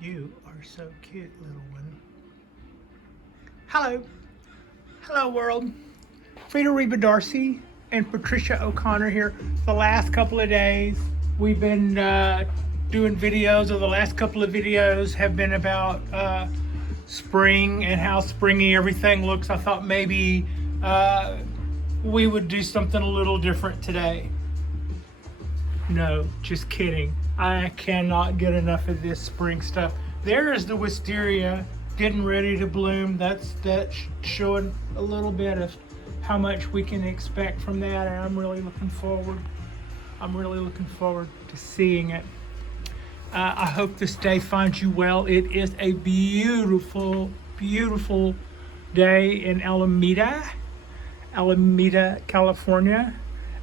You are so cute, little one. Hello. Hello, world. Frida Reba Darcy and Patricia O'Connor here. The last couple of days, we've been doing videos, or the last couple of videos have been about spring and how springy everything looks. I thought maybe we would do something a little different today. No, just kidding. I cannot get enough of this spring stuff. There is the wisteria getting ready to bloom. That's showing a little bit of how much we can expect from that, and I'm really looking forward to seeing it. I hope this day finds you well. It is a beautiful, beautiful day in Alameda, California.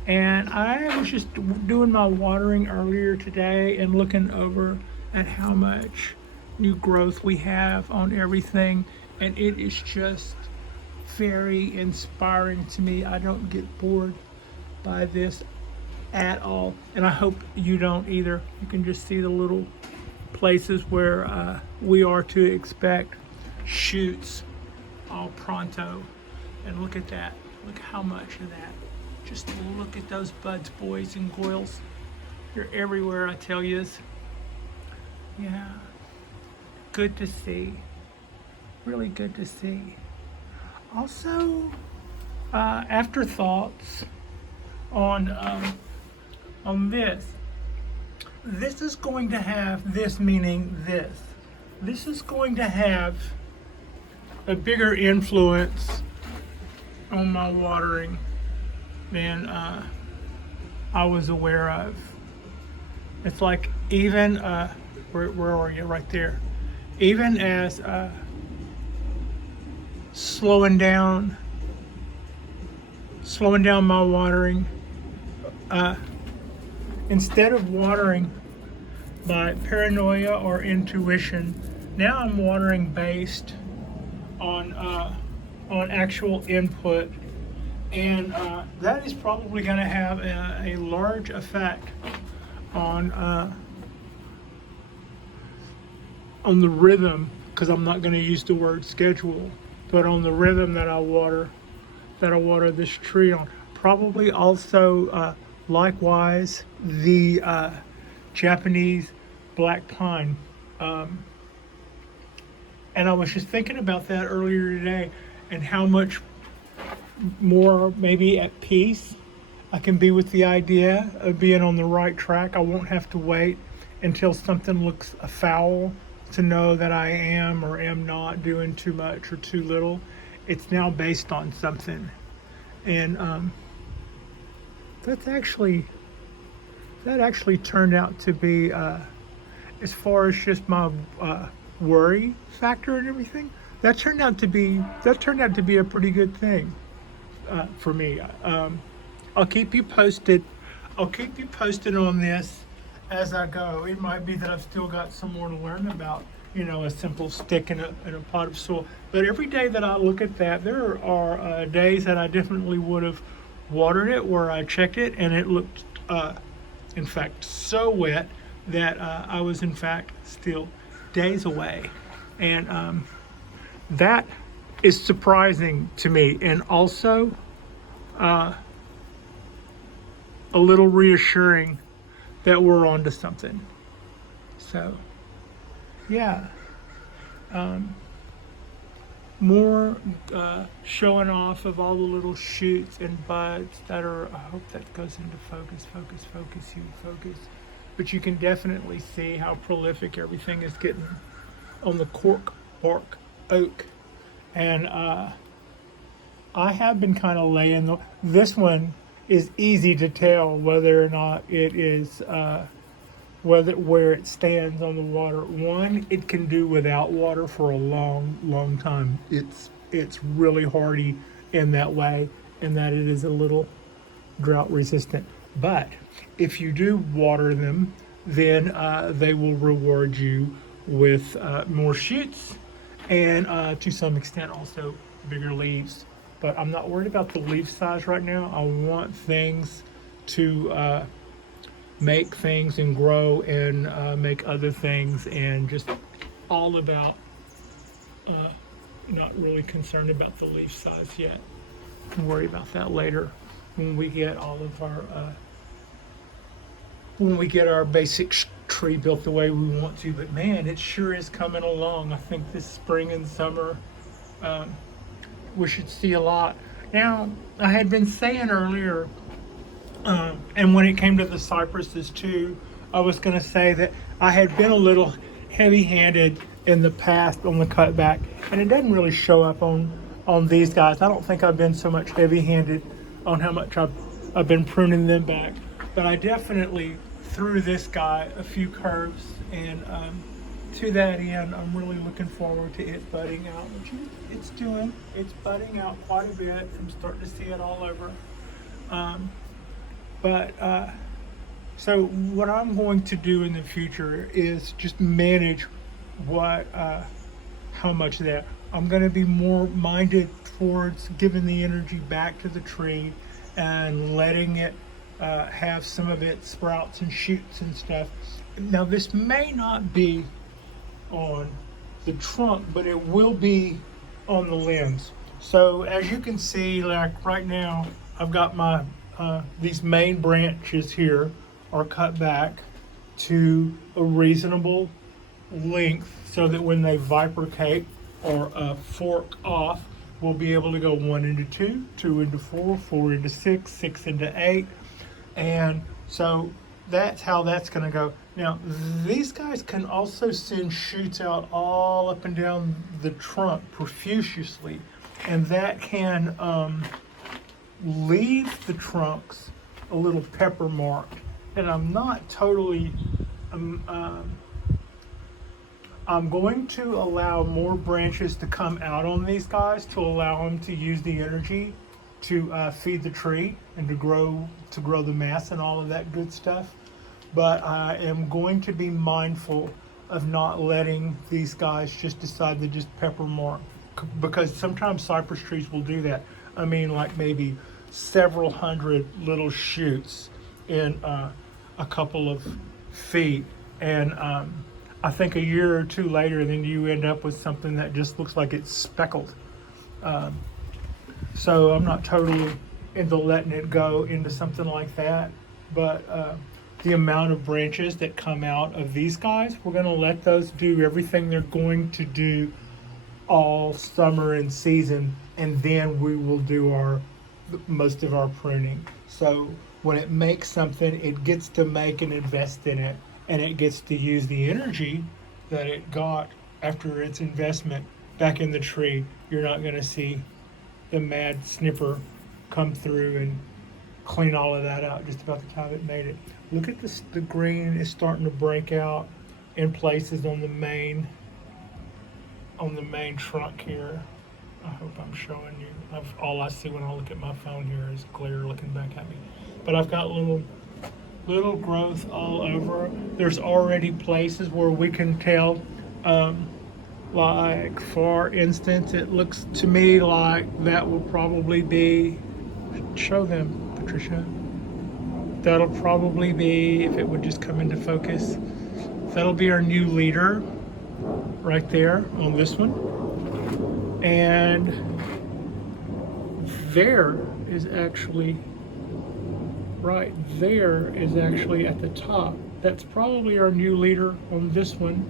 And I was just doing my watering earlier today and looking over at how much new growth we have on everything. And it is just very inspiring to me. I don't get bored by this at all. And I hope you don't either. You can just see the little places where we are to expect shoots all pronto. And look at that. Look how much of that. Just look at those buds, boys and girls. They're everywhere, I tell yous. Yeah, good to see. Really good to see. Also, afterthoughts on this. This is going to have this, meaning this. This is going to have a bigger influence on my watering than I was aware of. It's like even where are you? Right there. Even as slowing down my watering. Instead of watering by paranoia or intuition, now I'm watering based on actual input. And that is probably going to have a large effect on the rhythm, because I'm not going to use the word schedule, but on the rhythm that I water this tree on. Probably also likewise the Japanese black pine. And I was just thinking about that earlier today, and how much more maybe at peace I can be with the idea of being on the right track. I won't have to wait until something looks foul to know that I am or am not doing too much or too little. It's now based on something. And that actually turned out to be, as far as just my worry factor and everything, that turned out to be a pretty good thing. For me. I'll keep you posted. I'll keep you posted on this as I go. It might be that I've still got some more to learn about, a simple stick in a pot of soil. But every day that I look at that, there are days that I definitely would have watered it, where I checked it and it looked, in fact, so wet that I was in fact still days away. And that is surprising to me, and also a little reassuring that we're onto something. So, yeah, more showing off of all the little shoots and buds that are. I hope that goes into focus. But you can definitely see how prolific everything is getting on the cork bark oak. And I have been kind of laying this one is easy to tell whether or not it is where it stands on the water. One, it can do without water for a long time. It's really hardy in that way, in that it is a little drought resistant. But if you do water them, then they will reward you with more shoots, and to some extent also bigger leaves. But I'm not worried about the leaf size right now. I want things to make things and grow and make other things and just all about not really concerned about the leaf size yet. We'll worry about that later when we get all of our when we get our basic tree built the way we want to. But man, it sure is coming along. I think this spring and summer we should see a lot. Now, I had been saying earlier, and when it came to the cypresses too, I was going to say that I had been a little heavy-handed in the past on the cutback, and it doesn't really show up on these guys. I don't think I've been so much heavy-handed on how much I've been pruning them back, but I definitely threw this guy a few curves, and to that end, I'm really looking forward to it budding out, which it's budding out quite a bit. I'm starting to see it all over. So what I'm going to do in the future is just manage how much of that. I'm going to be more minded towards giving the energy back to the tree and letting it have some of its sprouts and shoots and stuff. Now, this may not be on the trunk, but it will be on the limbs. So as you can see, like right now, I've got my these main branches here are cut back to a reasonable length so that when they bifurcate or fork off, we'll be able to go 1 into 2, 2 into 4, 4 into 6, 6 into 8. And so that's how that's going to go. Now, these guys can also send shoots out all up and down the trunk profusely, and that can leave the trunks a little pepper marked. And I'm not totally, I'm going to allow more branches to come out on these guys to allow them to use the energy to feed the tree and to grow the mass and all of that good stuff. But I am going to be mindful of not letting these guys just decide to just pepper mark, because sometimes cypress trees will do that. I mean, like maybe several hundred little shoots in a couple of feet, and I think a year or two later, then you end up with something that just looks like it's speckled. So I'm not totally into letting it go into something like that, but the amount of branches that come out of these guys, we're going to let those do everything they're going to do all summer and season, and then we will do most of our pruning. So when it makes something, it gets to make and invest in it, and it gets to use the energy that it got after its investment back in the tree. You're not going to see the mad snipper come through and clean all of that out just about the time it made it. Look at this, the green is starting to break out in places on the main trunk here. I hope I'm showing you. All I see when I look at my phone here is glare looking back at me. But I've got little growth all over. There's already places where we can tell, like for instance, it looks to me like that will probably be, show them, Patricia. That'll probably be, if it would just come into focus, that'll be our new leader right there on this one. And there is actually, right there is actually at the top. That's probably our new leader on this one.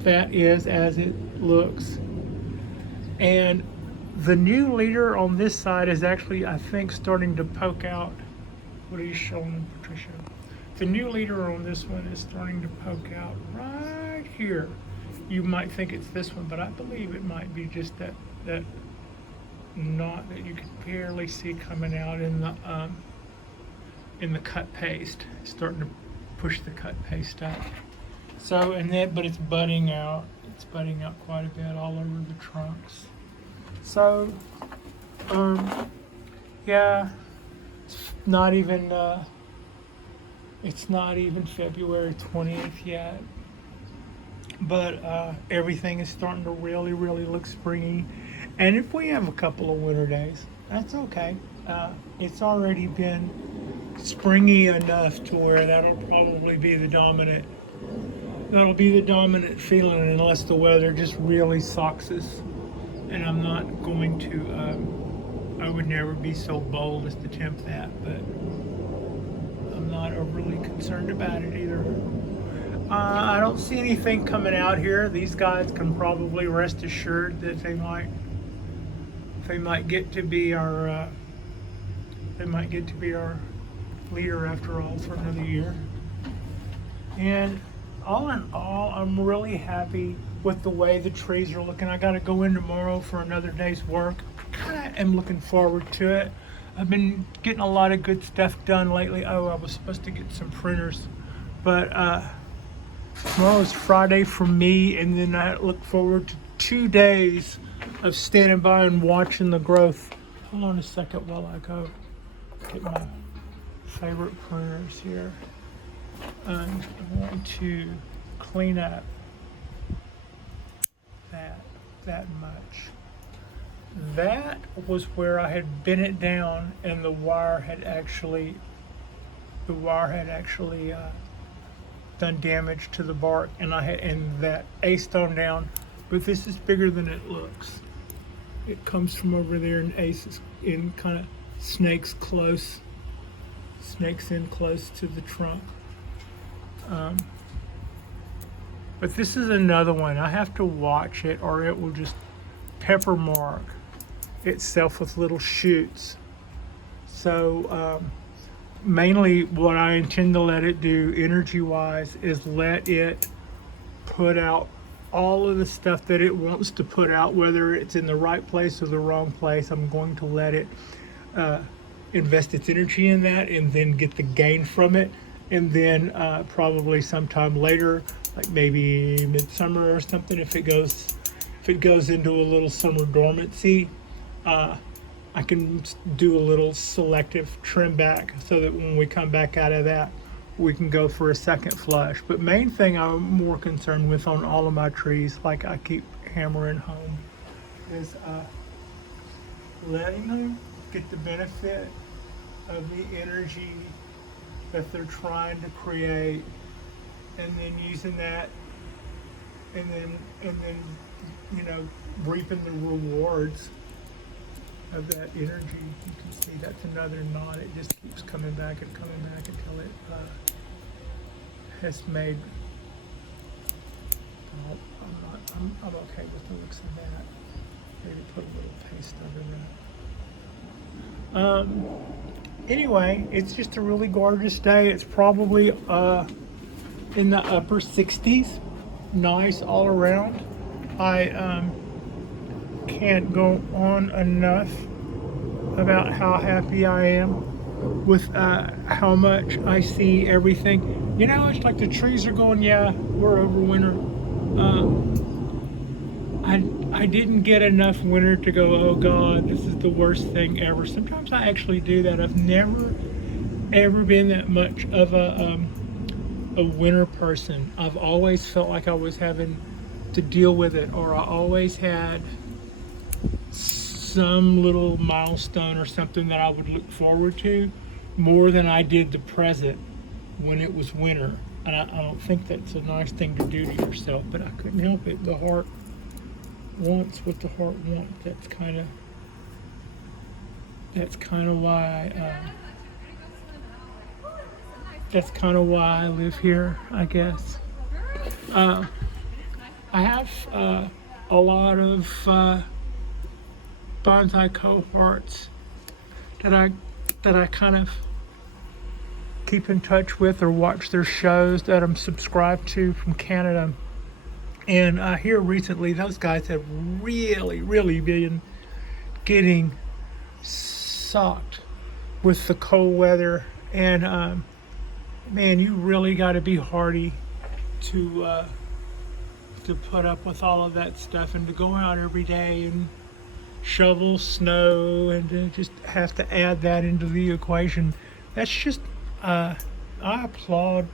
That is as it looks. And the new leader on this side is actually, I think, starting to poke out. What are you showing, Patricia? The new leader on this one is starting to poke out right here. You might think it's this one, but I believe it might be just that knot that you can barely see coming out in the cut paste. It's starting to push the cut paste out. So, but it's budding out. It's budding out quite a bit all over the trunks. So, yeah, it's not even February 20th yet, but everything is starting to really, really look springy. And if we have a couple of winter days, that's okay. It's already been springy enough to where that'll probably be the dominant That'll be the dominant feeling unless the weather just really sucks us. And I'm not going to, I would never be so bold as to tempt that, but I'm not overly concerned about it either. I don't see anything coming out here. These guys can probably rest assured that they might get to be our leader after all for another year. And all in all, I'm really happy with the way the trees are looking. I got to go in tomorrow for another day's work. Kind of am looking forward to it. I've been getting a lot of good stuff done lately. Oh, I was supposed to get some printers, but tomorrow is Friday for me, and then I look forward to 2 days of standing by and watching the growth. Hold on a second while I go get my favorite printers here. I want to clean up that much. That was where I had bent it down, and the wire had actually done damage to the bark, and that A-stone down. But this is bigger than it looks. It comes from over there, and Ace is in kind of snakes in close to the trunk. But this is another one. I have to watch it, or it will just pepper mark itself with little shoots. So mainly what I intend to let it do energy-wise is let it put out all of the stuff that it wants to put out, whether it's in the right place or the wrong place. I'm going to let it invest its energy in that and then get the gain from it. And then probably sometime later, like maybe midsummer or something, if it goes into a little summer dormancy, I can do a little selective trim back so that when we come back out of that, we can go for a second flush. But main thing I'm more concerned with on all of my trees, like I keep hammering home, is letting them get the benefit of the energy that they're trying to create, and then using that, and then reaping the rewards of that energy. You can see that's another knot. It just keeps coming back until it has made. I'm okay with the looks of that. Maybe put a little paste over that. Anyway, it's just a really gorgeous day. It's probably in the upper 60s. Nice all around. I can't go on enough about how happy I am with how much I see everything. It's like the trees are going, yeah, we're over winter. I didn't get enough winter to go, oh God, this is the worst thing ever. Sometimes I actually do that. I've never ever been that much of a winter person. I've always felt like I was having to deal with it, or I always had some little milestone or something that I would look forward to more than I did the present when it was winter. And I don't think that's a nice thing to do to yourself, but I couldn't help it. The heart wants what the heart wants. That's kind of why I live here, I guess. I have a lot of bonsai cohorts that I kind of keep in touch with or watch their shows that I'm subscribed to from Canada. And here recently, those guys have really been getting sucked with the cold weather. And man, you really got to be hardy to put up with all of that stuff, and to go out every day and shovel snow and to just have to add that into the equation. That's just I applaud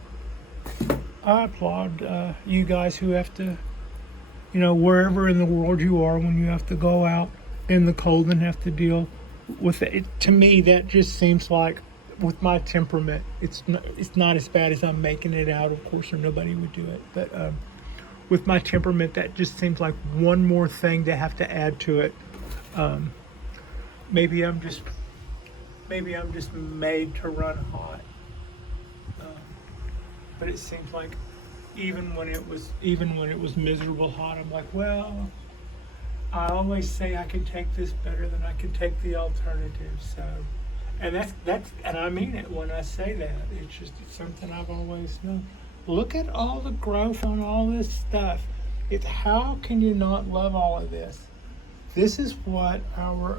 you guys who have to, wherever in the world you are, when you have to go out in the cold and have to deal with it. To me, that just seems like with my temperament, it's not as bad as I'm making it out, of course, or nobody would do it. But with my temperament, that just seems like one more thing to have to add to it. Um, maybe I'm just made to run hot. But it seems like even when it was miserable hot, I'm like, well, I always say I can take this better than I can take the alternative. So, and that's and I mean it when I say that. It's something I've always known. Look at all the growth on all this stuff. It's how can you not love all of this? This is what our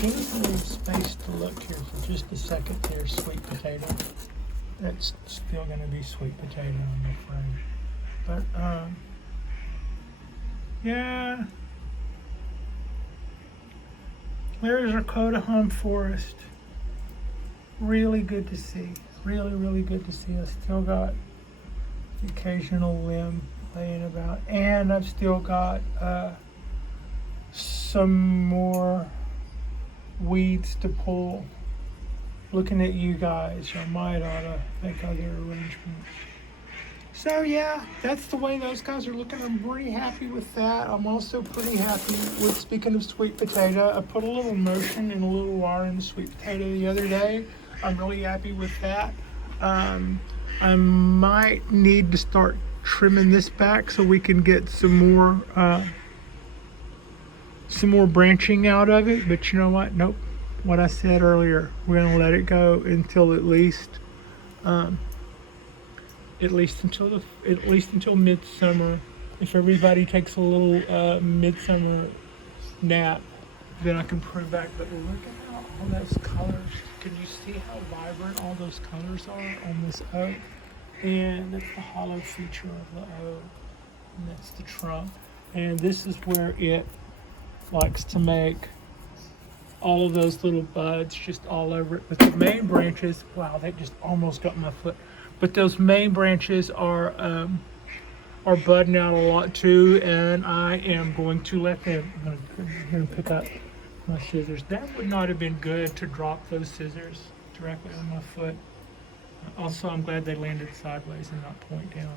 give us a little space to look here for just a second there, sweet potato. That's still going to be sweet potato, I'm afraid. But, yeah. There's our Coda forest. Really good to see. Really, really good to see. I still got the occasional limb laying about. And I've still got some more weeds to pull. Looking at you guys, I might ought to make other arrangements. So yeah, that's the way those guys are looking. I'm pretty happy with that. I'm also pretty happy with, speaking of sweet potato, I put a little motion and a little wire in the sweet potato the other day. I'm really happy with that. I might need to start trimming this back so we can get some more branching out of it, but you know what? Nope. What I said earlier, we're gonna let it go until at least until midsummer. If everybody takes a little midsummer nap, then I can prune back. But look at how all those colors. Can you see how vibrant all those colors are on this oak? And that's the hollow feature of the oak, and that's the trunk. And this is where it likes to make all of those little buds just all over it. But the main branches, wow, they just almost got my foot. But those main branches are budding out a lot too, and I am going to let them. I'm going to come here and pick up my scissors. That would not have been good to drop those scissors directly on my foot. Also, I'm glad they landed sideways and not point down.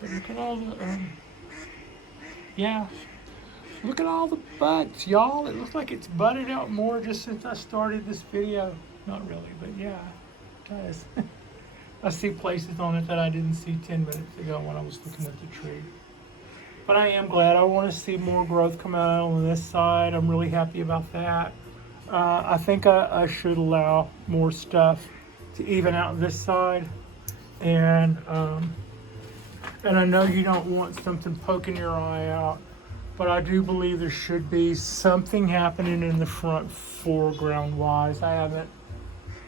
But look at all the, yeah. Look at all the buds, y'all. It looks like it's budded out more just since I started this video. Not really, but yeah, it does. I see places on it that I didn't see 10 minutes ago when I was looking at the tree. But I am glad. I want to see more growth come out on this side. I'm really happy about that. I think I should allow more stuff to even out this side. And I know you don't want something poking your eye out, but I do believe there should be something happening in the front foreground wise. I haven't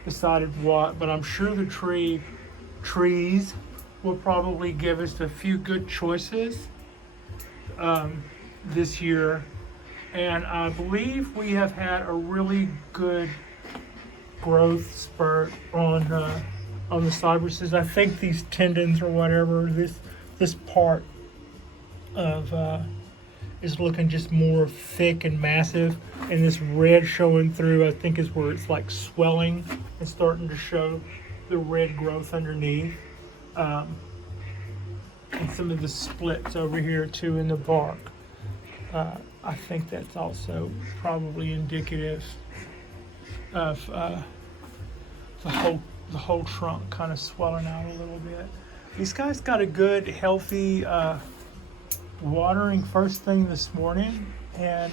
decided what, but I'm sure the trees will probably give us a few good choices this year. And I believe we have had a really good growth spurt on the cypresses. I think these tendons or whatever, this part of is looking just more thick and massive, and this red showing through, I think, is where it's like swelling and starting to show the red growth underneath. And some of the splits over here too in the bark. I think that's also probably indicative of the whole trunk kind of swelling out a little bit. These guys got a good, healthy watering first thing this morning, and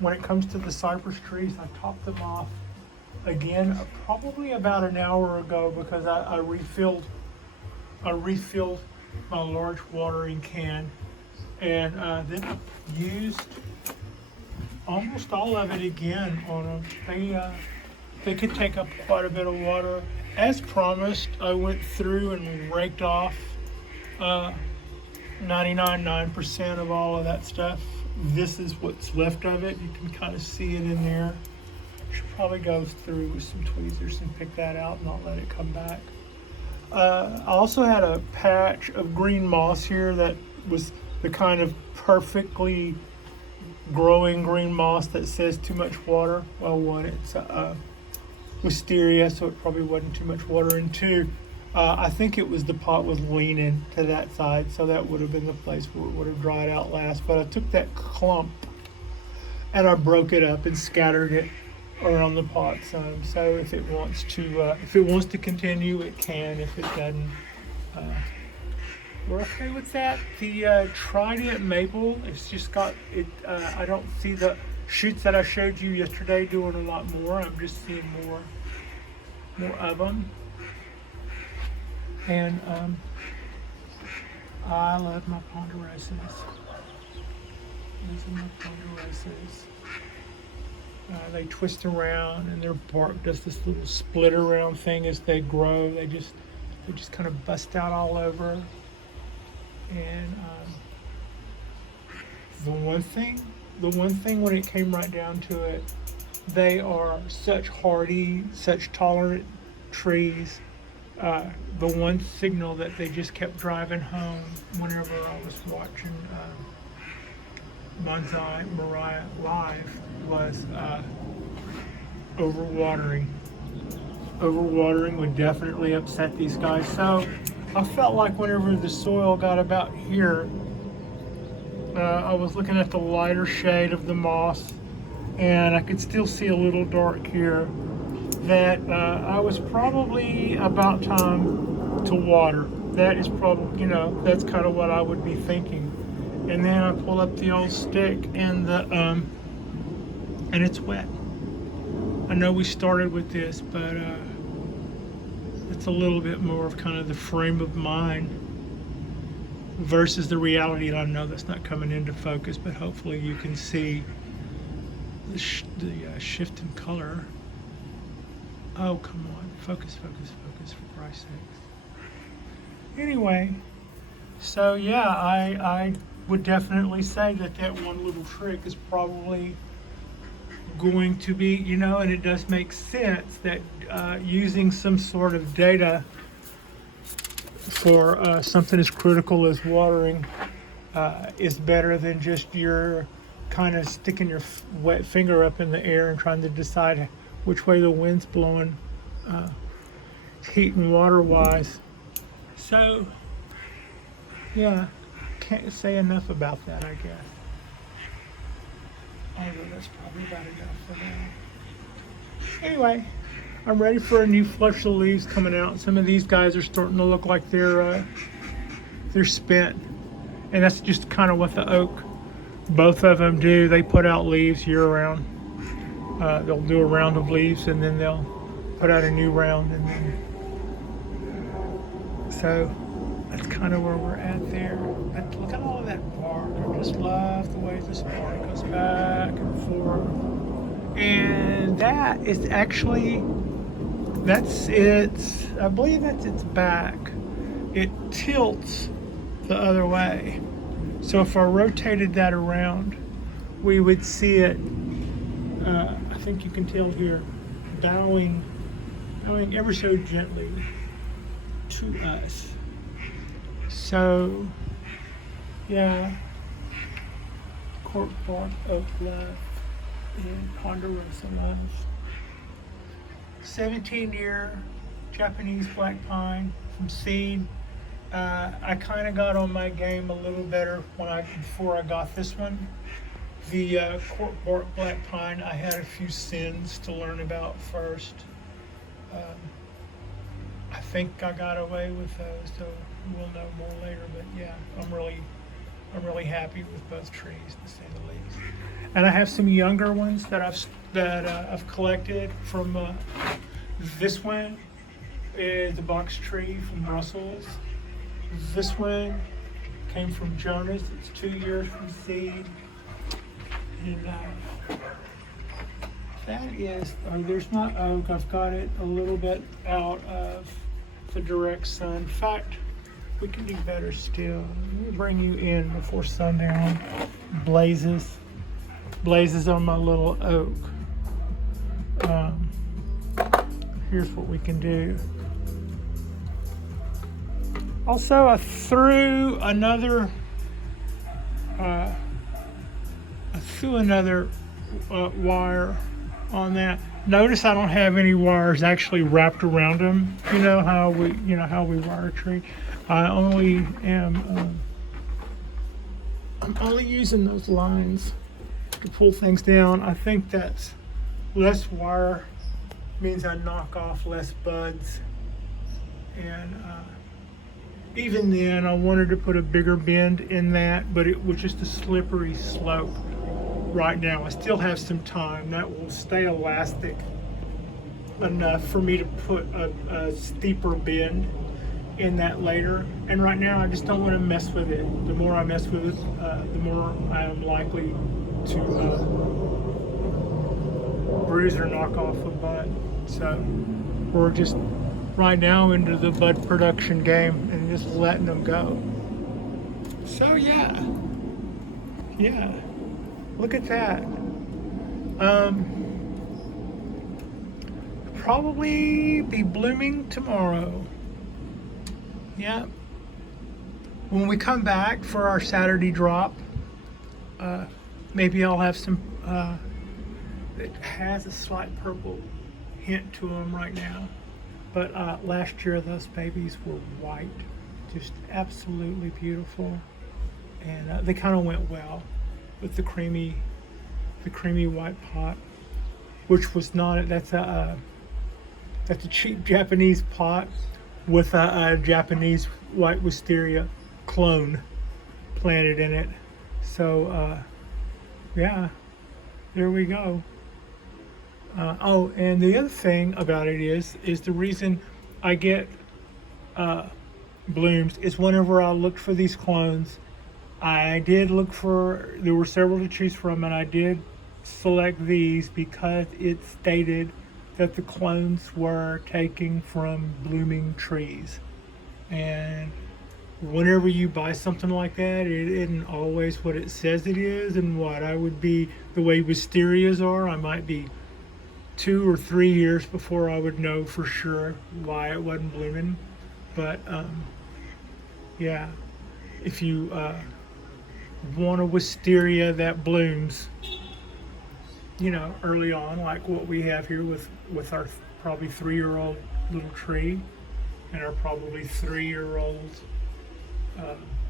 when it comes to the cypress trees, I topped them off again probably about an hour ago because I refilled my large watering can, and then I used almost all of it again on them. They could take up quite a bit of water. As promised, I went through and raked off 99.9% of all of that stuff. This is what's left of it. You can kind of see it in there. Should probably go through with some tweezers and pick that out and not let it come back. I also had a patch of green moss here that was the kind of perfectly growing green moss that says too much water. Well, one, it's wisteria, so it probably wasn't too much water. And two, I think it was the pot was leaning to that side, so that would have been the place where it would have dried out last. But I took that clump and I broke it up and scattered it around the pot some. So if it wants to continue, it can. If it doesn't, we're okay with that. The trident maple, it's just got it. I don't see the shoots that I showed you yesterday doing a lot more. I'm just seeing more of them. And I love my ponderosas. These are my ponderosas. They twist around, and their bark does this little split around thing as they grow. They just kind of bust out all over. And the one thing when it came right down to it, they are such hardy, such tolerant trees. The one signal that they just kept driving home whenever I was watching Bonsai Mariah live was overwatering. Overwatering would definitely upset these guys. So I felt like whenever the soil got about here, I was looking at the lighter shade of the moss, and I could still see a little dark here, that I was probably about time to water. That is probably, that's kind of what I would be thinking. And then I pull up the old stick, and and it's wet. I know we started with this, but it's a little bit more of kind of the frame of mind versus the reality. And I know that's not coming into focus, but hopefully you can see the shift in color. Oh, come on. Focus, for Christ's sakes. Anyway, so yeah, I would definitely say that one little trick is probably going to be, and it does make sense that using some sort of data for something as critical as watering is better than just your kind of sticking your wet finger up in the air and trying to decide which way the wind's blowing, heat and water wise. So yeah, can't say enough about that, I guess. Although that's probably about enough for now. Anyway, I'm ready for a new flush of leaves coming out. Some of these guys are starting to look like they're spent, and that's just kind of what the oak, both of them do. They put out leaves year round. They'll do a round of leaves, and then they'll put out a new round, and then so that's kind of where we're at there. But look at all of that bark. I just love the way this bark goes back and forth. And that is actually, that's its, I believe that's its back. It tilts the other way. So if I rotated that around, we would see it, I think you can tell here, bowing ever so gently to us. So, yeah, cork bark, oak love, and ponderosa love. 17-year Japanese black pine from seed. I kind of got on my game a little better before I got this one. The cork bark black pine, I had a few sins to learn about first. I think I got away with those, so we'll know more later. But yeah, I'm really happy with both trees, to say the least. And I have some younger ones that I've collected from. This one is a box tree from Brussels. This one came from Jonas. It's 2 years from seed. And that is, there's not oak. I've got it a little bit out of the direct sun. In fact, we can do better still. Let me bring you in before sundown. Blazes on my little oak. Here's what we can do. Also, I threw do another wire on that. Notice I don't have any wires actually wrapped around them. You know how we wire a tree. I only am I'm only using those lines to pull things down. I think that's less wire means I knock off less buds, and even then I wanted to put a bigger bend in that, but it was just a slippery slope right now. I still have some time that will stay elastic enough for me to put a steeper bend in that later, and right now I just don't want to mess with it. The more I mess with it, the more I am likely to bruise or knock off a bud. So we're just right now into the bud production game and just letting them go. So yeah, look at that. Probably be blooming tomorrow. Yeah. When we come back for our Saturday drop, maybe I'll have some. It has a slight purple hint to them right now, but last year those babies were white, just absolutely beautiful, and they kind of went well with the creamy white pot, which was not. That's a cheap Japanese pot with a Japanese white wisteria clone planted in it. So yeah, there we go. Oh, and the other thing about it is the reason I get blooms is whenever I looked for these clones, I did look for, there were several to choose from, and I did select these because it stated that the clones were taken from blooming trees. And whenever you buy something like that, it isn't always what it says it is. And what I would be, the way wisterias are, I might be 2 or 3 years before I would know for sure why it wasn't blooming. But yeah, if you want a wisteria that blooms, you know, early on, like what we have here with our probably 3-year-old little tree and our probably 3-year-old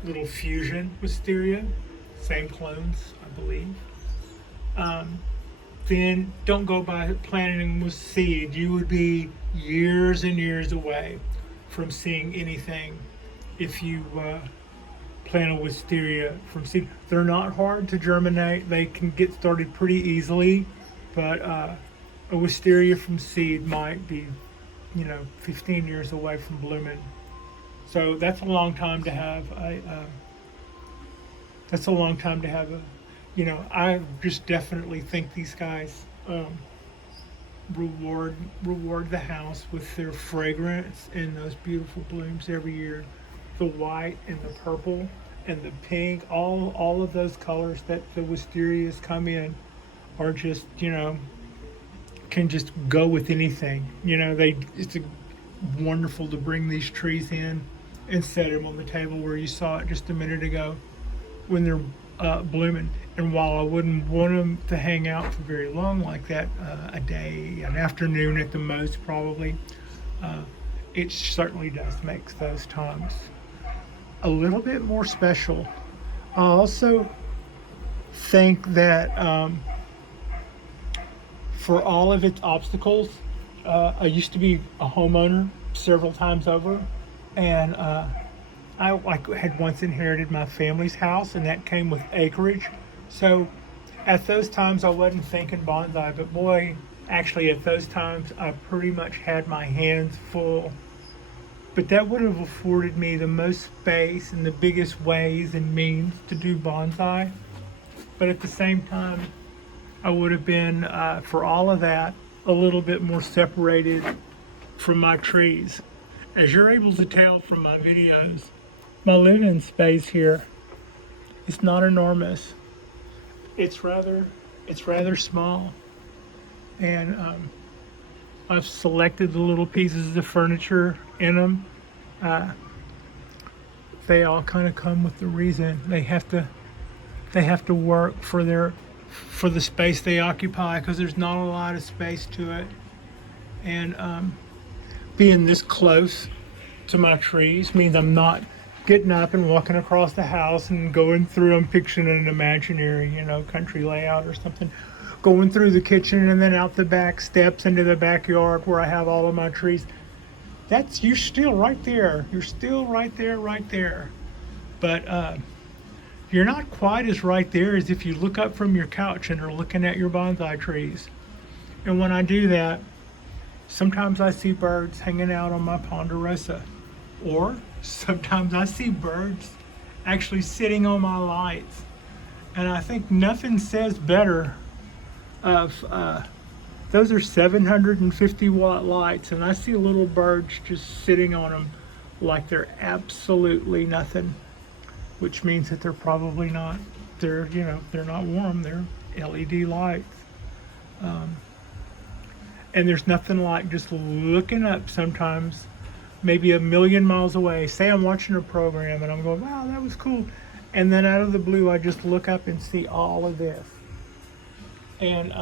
little fusion wisteria, same clones, I believe. Then don't go by planting with seed. You would be years and years away from seeing anything if you plant a wisteria from seed. They're not hard to germinate. They can get started pretty easily, but a wisteria from seed might be, 15 years away from blooming. So that's a long time to have I just definitely think these guys reward the house with their fragrance and those beautiful blooms every year. The white and the purple and the pink, all of those colors that the wisterias come in are just, can just go with anything. It's wonderful to bring these trees in and set them on the table where you saw it just a minute ago when they're blooming. And while I wouldn't want them to hang out for very long like that, a day, an afternoon at the most probably, it certainly does make those times a little bit more special. I also think that for all of its obstacles, I used to be a homeowner several times over, and I had once inherited my family's house, and that came with acreage. So at those times I wasn't thinking bonsai, but boy, actually at those times I pretty much had my hands full. But that would have afforded me the most space and the biggest ways and means to do bonsai. But at the same time, I would have been, for all of that, a little bit more separated from my trees. As you're able to tell from my videos, my living space here is not enormous. It's rather small, and I've selected the little pieces of furniture in them. They all kind of come with the reason. They have to work for their for the space they occupy, because there's not a lot of space to it. And being this close to my trees means I'm not getting up and walking across the house and going through, I'm picturing an imaginary, country layout or something, going through the kitchen and then out the back steps into the backyard where I have all of my trees. You're still right there. You're still right there. But you're not quite as right there as if you look up from your couch and are looking at your bonsai trees. And when I do that, sometimes I see birds hanging out on my ponderosa, or sometimes I see birds actually sitting on my lights. And I think nothing says better of, those are 750 watt lights, and I see little birds just sitting on them like they're absolutely nothing, which means that they're probably not, they're not warm, they're LED lights. And there's nothing like just looking up sometimes, maybe a million miles away. Say I'm watching a program and I'm going, wow, that was cool. And then out of the blue, I just look up and see all of this. And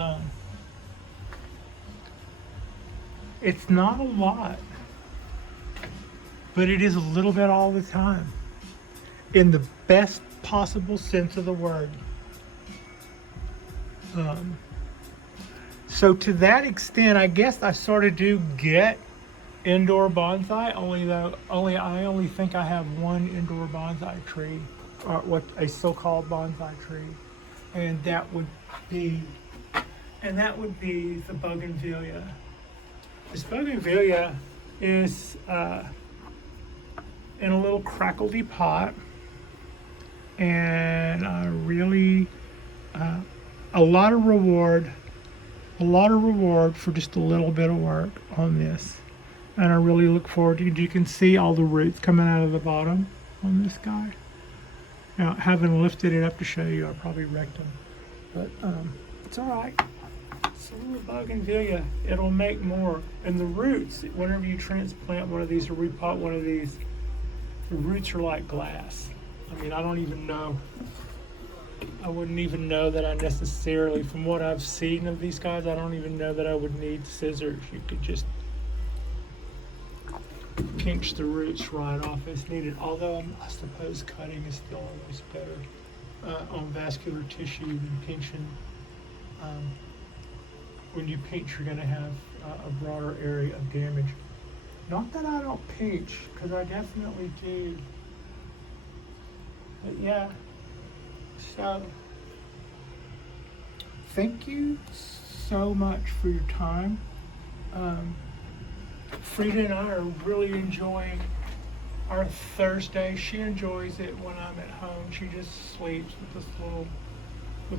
it's not a lot, but it is a little bit all the time, in the best possible sense of the word. So to that extent, I guess I sort of do get indoor bonsai, I only think I have one indoor bonsai tree, or what a so-called bonsai tree, and that would be the bougainvillea. This bougainvillea is in a little crackledy pot, and really a lot of reward for just a little bit of work on this. And I really look forward to it. You can see all the roots coming out of the bottom on this guy. Now, having lifted it up to show you, I probably wrecked them. But it's all right. It's a little bougainvillea. It'll make more. And the roots, whenever you transplant one of these or repot one of these, the roots are like glass. I mean, I wouldn't even know that I necessarily, from what I've seen of these guys, I don't even know that I would need scissors. You could just pinch the roots right off as needed. Although I suppose cutting is still always better on vascular tissue than pinching. When you pinch, you're going to have a broader area of damage. Not that I don't pinch, because I definitely do. But yeah. So, thank you so much for your time. Frida and I are really enjoying our Thursday. She enjoys it when I'm at home. She just sleeps with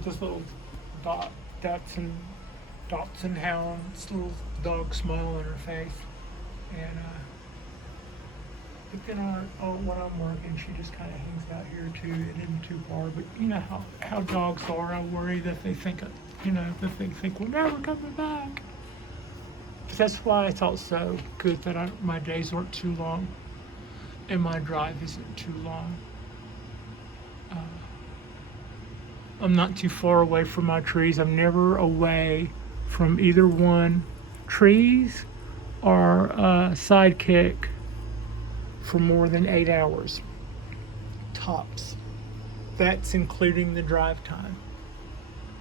this little dots and hounds, little dog smile on her face. And but then when I'm working, she just kind of hangs out here too. It isn't too far, but you know how dogs are. I worry that they think, we're never coming back. But that's why it's also good that my days aren't too long, and my drive isn't too long. I'm not too far away from my trees. I'm never away from either one, trees or Sidekick, for more than 8 hours, tops. That's including the drive time.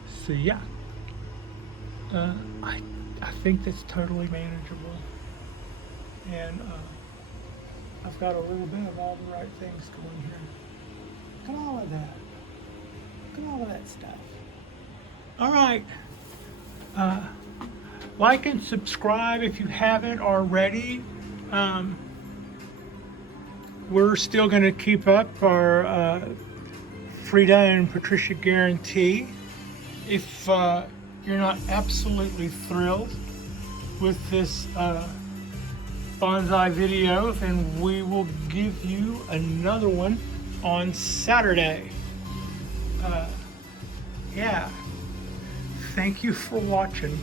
So yeah, I think that's totally manageable. And I've got a little bit of all the right things going here. Look at all of that. Look at all of that stuff. All right. Like and subscribe if you haven't already. We're still going to keep up our Frida and Patricia guarantee. If you're not absolutely thrilled with this bonsai video, then we will give you another one on Saturday. Yeah. Thank you for watching.